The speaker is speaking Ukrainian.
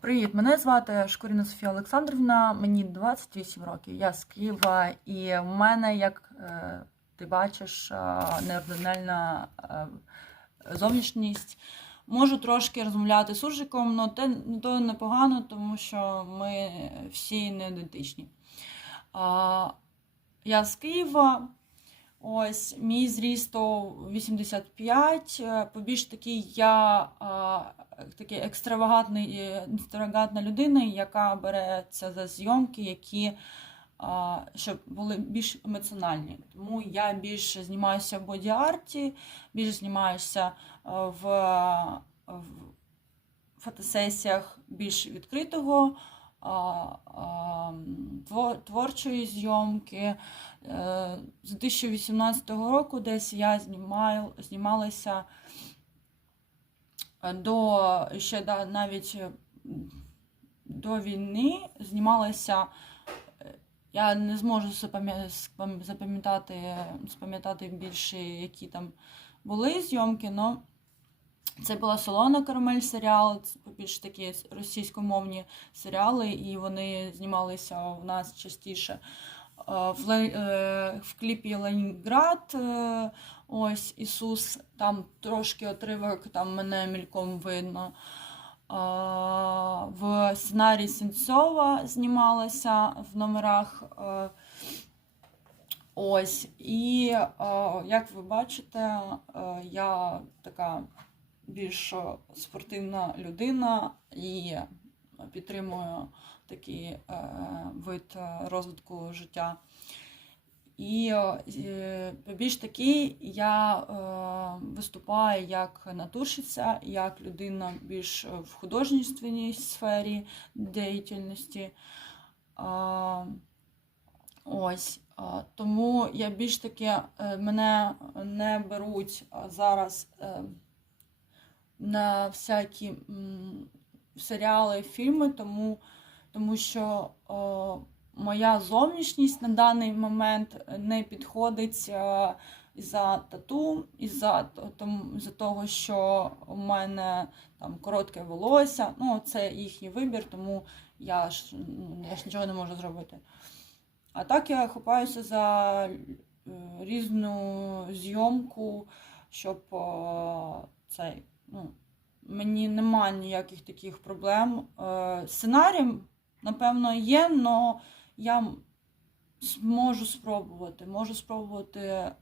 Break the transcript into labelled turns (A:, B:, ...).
A: Привіт, мене звати Шкуріна Софія Олександрівна, мені 28 років. Я з Києва, і в мене, як е, ти бачиш, е, неординальна е, зовнішність. Можу трошки розмовляти суржиком, але то непогано, тому що ми всі не ідентичні. Я з Києва. Ось мій зріст 185. е, Побільш такий я такий екстравагантний, е, екстравагантна людина, яка береться за зйомки, які щоб були більш емоціональні. Тому я більше знімаюся в боді-арті, більше знімаюся в, в фотосесіях більш відкритого. Творчої зйомки. Е, З 2018 року десь я знімаю, знімалася до ще навіть до війни знімалася. е, Я не зможу запам'ятати, запам'ятати більше, які там були зйомки, але це була солона карамель серіал, більш такі російськомовні серіали, і вони знімалися у нас частіше. Е, В, е, в кліпі Ленінград, е, ось Ісус, там трошки отривок, там мене мільком видно. В сценарії Сенцова знімалася в номерах. Ось. І як ви бачите, я така більш е, спортивна людина і підтримую такий е, вид е, розвитку життя. І більш такий я виступаю як натурщиця, як людина більш в художній сфері діяльності. Ось. Тому я більш таки мене не беруть зараз на всякі серіали, фільми, тому, тому що о, моя зовнішність на даний момент не підходить е, із-за тату, із-за т- із-за того, що у мене там коротке волосся. Ну, це їхній вибір, тому я ж, я ж нічого не можу зробити. А так я хапаюся за е, різну зйомку, щоб цей, ну, мені немає ніяких таких проблем. Е, Сценарій, напевно, є, але я можу спробувати. Можу спробувати е,